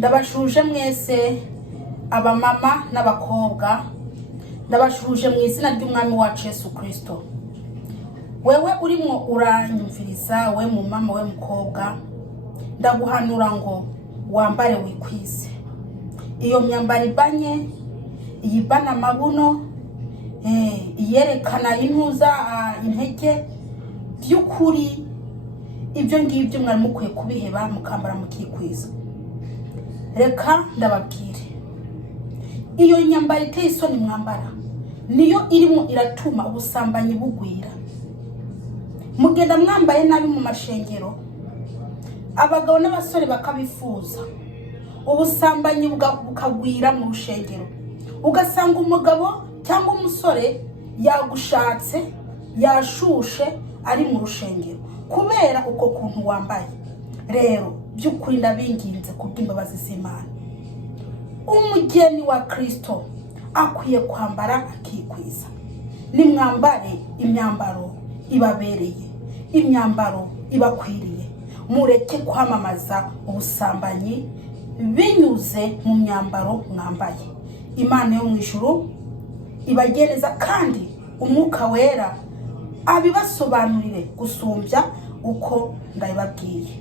ndabashuje mwese abamama n'abakobwa, ndabashuje mu izina ry'umwami wacu Yesu Kristo. Wewe urimo uranyumviriza, we mu mama, we mukobwa, ndaguhanura ngo wambare wikwize. Iyo myambaro ibanye, iyibana amabuno, iyerekana intuza intege by'ukuri, ibyo ngibyo mwari mukwiye kubiheba mukambara mukikwiza. Reka ndababwire, iyo nyambaro iteye isoni mwambara niyo irimo iratuma ubusambanyi bugwira. Mugenda mwambaye nabi mu mashengero, abagabo n'abasore bakabifuza, ubusambanyi bukagwira mu rushengero. Ugasanga umugabo cyangwa umusore yagushatse yashushe ari mu rushengero kubera uko kuntu wambaye. Rero by'ukuri ndabinginze kubw'imbabazi z'Imana, umugeni wa Kristo akwiye kwambara akikwiza. Nimwambare imyambaro ibabereye, imyambaro ibakwiriye. Mureke kwamamaza ubusambanyi binyuze mu myambaro mwambaye. Imana yo mu ijuru ibageneza kandi umwuka wera abibasobanurire gusumbya uko ndabibabwiye.